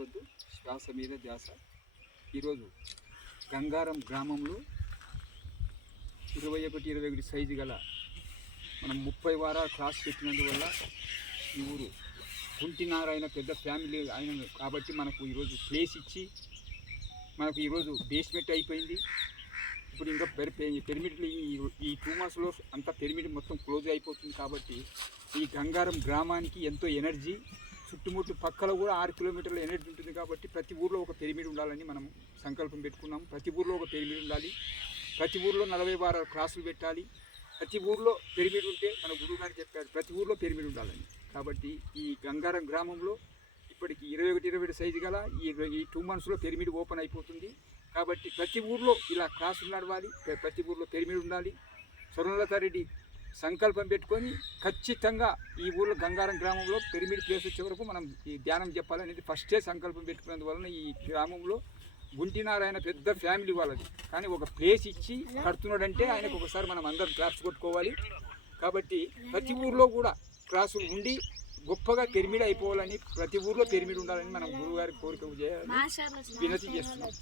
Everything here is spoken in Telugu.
వద్దు శ్వాస మీద ధ్యాస. ఈరోజు గంగారం గ్రామంలో 21-21 సైజు గల మనం 30 వారాలు క్లాస్ పెట్టినందువల్ల ఈ ఊరు కుంటినారాయణ పెద్ద ఫ్యామిలీ అయిన కాబట్టి మనకు ఈరోజు ప్లేస్ ఇచ్చి మనకు ఈరోజు బేస్మెంట్ అయిపోయింది. ఇప్పుడు ఇంకా పెరిమిట్లు ఈ 2 మంత్స్లో అంతా పెరిమిట్ మొత్తం క్లోజ్ అయిపోతుంది. కాబట్టి ఈ గంగారం గ్రామానికి ఎంతో ఎనర్జీ, చుట్టుముట్టు పక్కల కూడా 6 కిలోమీటర్ల ఎనర్జీ ఉంటుంది. కాబట్టి ప్రతి ఊర్లో ఒక పిరమిడ్ ఉండాలని మనం సంకల్పం పెట్టుకున్నాము. ప్రతి ఊర్లో ఒక పిరమిడ్ ఉండాలి, ప్రతి ఊర్లో 40 వారాల క్లాసులు పెట్టాలి. ప్రతి ఊర్లో పిరమిడ్ ఉంటే మన గురువు గారు చెప్పారు ప్రతి ఊర్లో పిరమిడ్ ఉండాలని. కాబట్టి ఈ గంగారం గ్రామంలో ఇప్పటికి 21-22 సైజు గల ఈ 2 మంత్స్లో పిరమిడ్ ఓపెన్ అయిపోతుంది. కాబట్టి ప్రతి ఊర్లో ఇలా క్లాసులు నడవాలి, ప్రతి ఊర్లో పిరమిడ్ ఉండాలి. స్వర్ణలతారెడ్డి సంకల్పం పెట్టుకొని ఖచ్చితంగా ఈ ఊళ్ళో గంగారం గ్రామంలో పిరమిడ్ ప్లేస్ వచ్చే వరకు మనం ఈ ధ్యానం చెప్పాలనేది ఫస్టే సంకల్పం పెట్టుకున్నందువలన ఈ గ్రామంలో గుంటినారాయణ పెద్ద ఫ్యామిలీ వాళ్ళది. కానీ ఒక ప్లేస్ ఇచ్చి కడుతున్నాడంటే ఆయనకు ఒకసారి మనం అందరం క్లాస్ కొట్టుకోవాలి. కాబట్టి ప్రతి ఊర్లో కూడా క్లాసులు ఉండి గొప్పగా పిరమిడ్ అయిపోవాలని, ప్రతి ఊర్లో పిరమిడ్ ఉండాలని మనం గురువుగారి కోరిక చేయాలని వినతి చేస్తున్నాం.